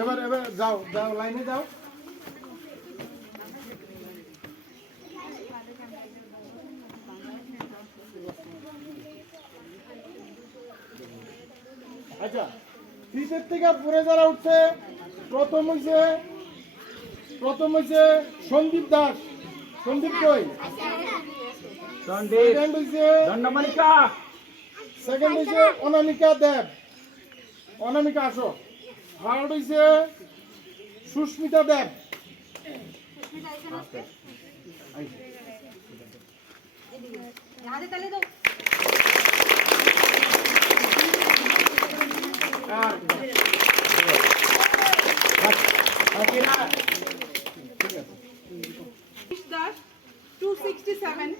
এবার যাও যাও লাইনে যাও। আচ্ছা, শীতের থেকে পরে যারা উঠছে, প্রথম হইছে সন্দীপ দাস। সন্দীপ কই? সেকেন্ড হইছে অনামিকা দেব। অনামিকা আসো। থার্ড হইছে সুস্মিতা দেব। দাস 267,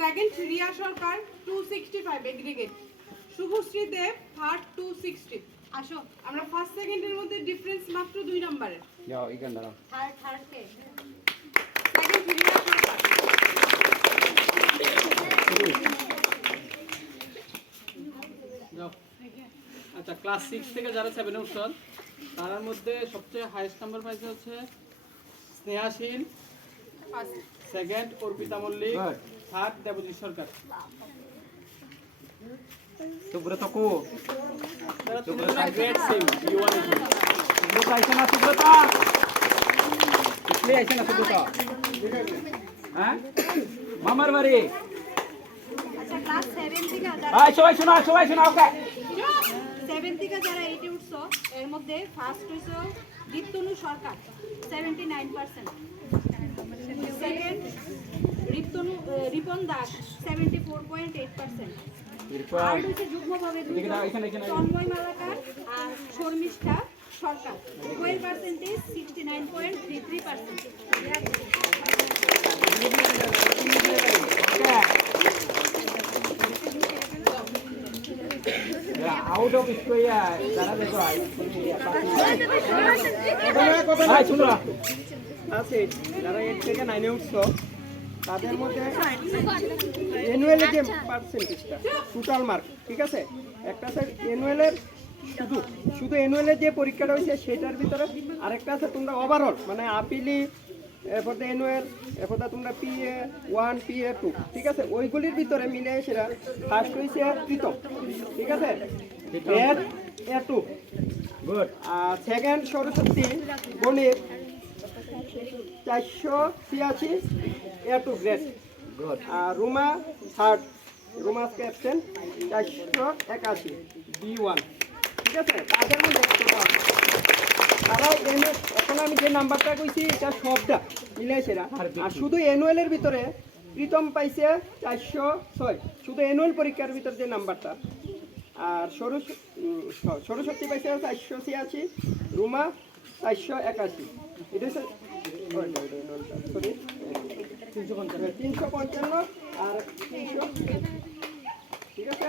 সেকেন্ড রিয়া সরকার 265 এগ্রিগেট, শুভশ্রী দেব থার্ড 260। আসো, আমরা ফার্স্ট সেকেন্ডের মধ্যে ডিফারেন্স মাত্র 2 নম্বরের। যাও এখানে দাঁড়াও। থার্ড কে সেকেন্ড রিয়া সরকার। যাও। আচ্ছা, ক্লাস 6 থেকে যারা 7 এ উঠছেন তার মধ্যে সবচেয়ে হাইয়েস্ট নাম্বার পাইছে হচ্ছে স্নেহাশীল, সেকেন্ড অর্পিতা মল্লিক, থার্ড দেবজিৎ সরকার। সুব্রত কো? তারা গ্রেড সেম ইউ1 সুব্রত আইছে না? সুব্রত কিসলে আইছে না? সুব্রত হ্যাঁ মামার বাড়ি। আচ্ছা, ক্লাস 7 থেকে সবাই শোনো ওকে। 7 থেকে যারা 8 এ উঠছো এর মধ্যে ফার্স্ট হইছো দীপ্তনু সরকার 79%, সেকেন্ড রিপন দাস 74.8%, থার্ড হইছে যুগ্মভাবে তন্ময় মালাকার আর শর্মিষ্ঠা সরকার 12% 69.33%। আউট অফ স্কোয়া যারা দেখো শুনো আছে যারা 8 থেকে 9 এ উঠছো তাদের মধ্যে অ্যানুয়ালি যে পার্সেন্টেজটা টোটাল মার্ক, ঠিক আছে, একটা আছে অ্যানুয়ালের শুধু অ্যানুয়ালের যে পরীক্ষাটা হয়েছে সেটার ভিতরে, আরেকটা আছে তোমরা ওভারঅল মানে আপিলি, এরপর অ্যানুয়াল, এরপর তোমরা PA1 PA2, ঠিক আছে, ওইগুলির ভিতরে মিলে সেটা ফার্স্ট হয়েছে প্রীতম, ঠিক আছে, গ্রেড A2 গুড। আর সেকেন্ড সরস্বতী গণিত 486 A2 গ্রেড গুড। আর Ruma third, Ruma captain 481 B1, ঠিক আছে। তাদের মধ্যে তারা এখন আমি যে নাম্বারটা কইছি এটা সবটা মিলাইছে না। আর শুধু অ্যানুয়ালের ভিতরে প্রীতম পাইছে 406, শুধু অ্যানুয়াল পরীক্ষার ভিতরে যে নাম্বারটা। আর সরস্বতী পাইছে 486, রুমা 481, এটা হচ্ছে 355 আর 300, ঠিক আছে।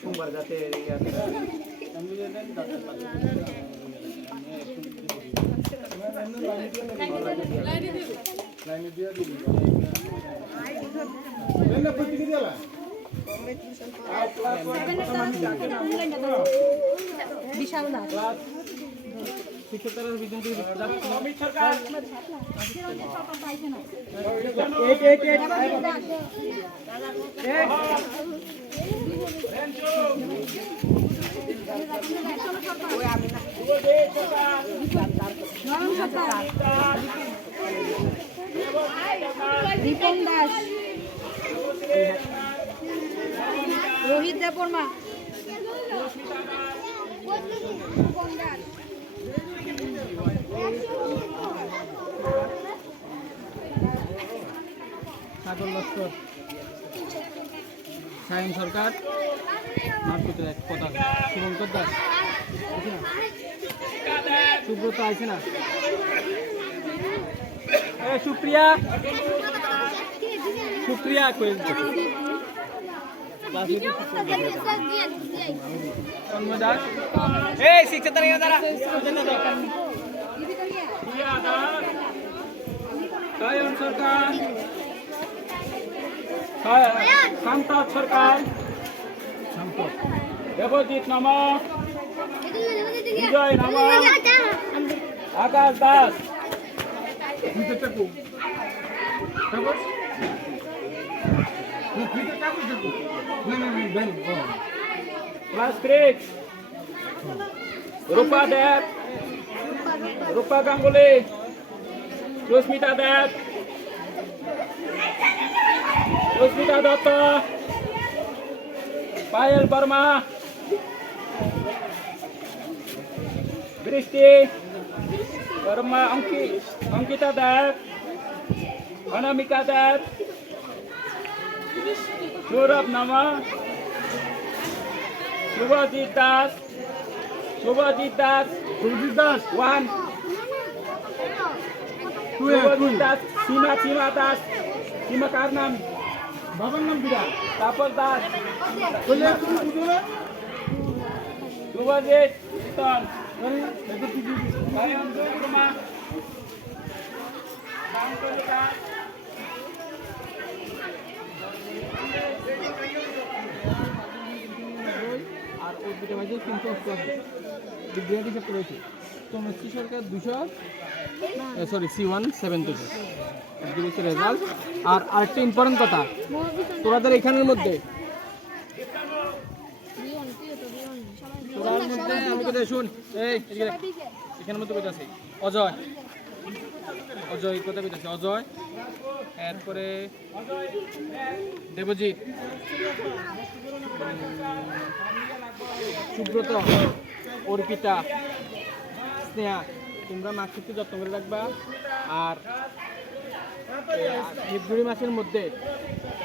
সোমবার যাতে লাইনে দিয়ে দিবি। লাইনে পত্রিকা দিলা। বিশাল দাস শিক্ষকতার বিদ্যালয় থেকে অমিত সরকার রিপন দাস, রোহিত দেববর্মা, সাগর লস্কর, সায়ন সরকার, মারকুটের এক কথা, শুভঙ্কর দাস, সুব্রত আছে না, সুপ্রিয়া সুপ্রিয়া কই তন্ময় দাস, এই শিক্ষক দাঁড়া সায়ন সরকার, শান্তক সরকার, দেবজিৎ নামক, বিজয় নামক, আকাশ দাস, ক্লাস 3 রূপা দেব, রূপা গাঙ্গুলি, সুস্মিতা দেব, সুস্মিতা দত্ত, পায়েল বর্মা, বৃষ্টি বর্মা, অঙ্কিতা দেব, অনামিকা দেব, সৌরভ নামা, শুভজিৎ দাস, শুভজিৎ দাস, সুজিত দাস, 1, শুভজিৎ দাস, সীমা দাস, সীমা কার নাম? বাবার নাম বিরাট। তাপস দাস, বলে তুমি বুঝো না? শুভজিৎ শীতল, এটা কি কি? সায়ন শর্মা, শান্তলিকা, আর ওর দুটো বাজে 388 বিদ্যার্থী হিসাব করেছে তনুশ্রী সরকার 200 সরি C172 হচ্ছে রেজাল্ট। আর আরেকটা ইম্পর্টেন্ট কথা, তোরাদের এখানের মধ্যে তোরার মধ্যে আমি কথা শুন, এই এদিকে দেখ। এখানের মধ্যে কোথায় আছে অজয়, অজয় কোথায় আছে অজয়, এরপরে দেবজিৎ, সুব্রত, অর্পিতা, স্নেহা, তোমরা মার্কশিটটি যত্ন করে রাখবা। আর ফেব্রুয়ারি মাসের মধ্যে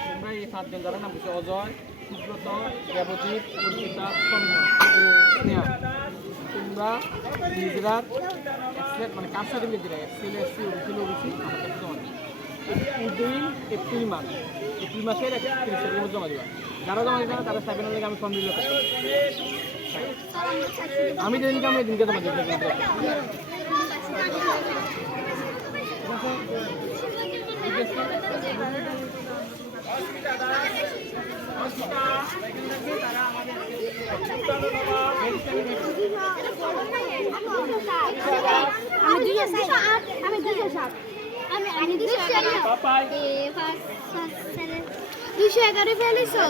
তোমরা এই 7 জন যারা নাম বলছে অজয়, সুব্রত, দেবজিৎ, অর্পিতা, স্নেহা, তোমরা নিজেরা মানে কার সার্টিফিকেট দিলে এসসি, এসসি, ওবিসি আমার কাছে জমা দিই। এপ্রিল মাসের 31 তারিখের মধ্যে জমা দিবা। যারা জমা দিবে না তারা 7 লেগে আমি ফর্ম দিলে আমি যেদিনকে আমি এদিনকে জমা দিতে আমি 211 ফেলেছো।